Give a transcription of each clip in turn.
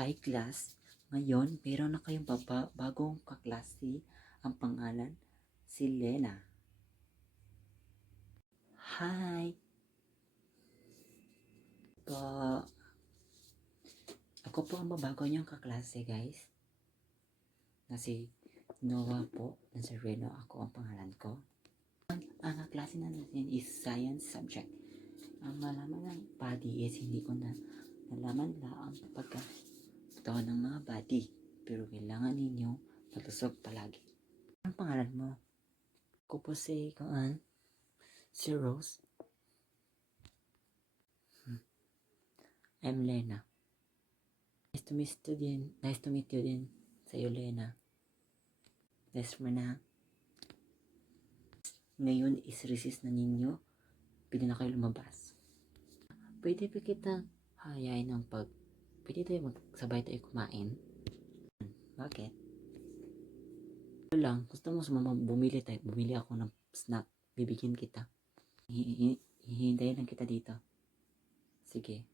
Hi class, ngayon meron na kayong bagong kaklase. Ang pangalan, si Lena. Hi po. Ako po ang mabago niyong kaklase guys. Na si Noah po, Nazareno ako ang pangalan ko. Ang kaklase na natin is science subject. Ang malaman ng body is hindi ko na nalaman lang pagkakataon ng mga body. Pero kailangan ninyo matusog palagi. Ang pangalan mo? Ako po si Rose. I'm Lena. Nice to meet you din. Sa'yo, Lena. Yes mo na. Ngayon is recess na ninyo. Pwede na kayo lumabas. Pwede pa kita hayain ng pwede tayo magsabay tayo kumain. Bakit? Ito lang, gusto mo sumama, bumili ako ng snack. Bibigyan kita. Hihintayin lang kita dito. Sige.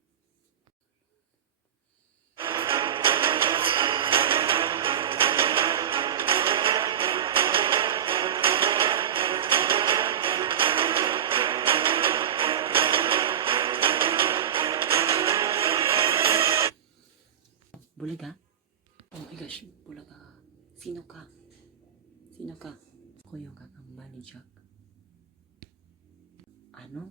Bulaga? Oh my gosh, Bulaga. Sino ka? Ako yung kakamba ni Jack. Ano?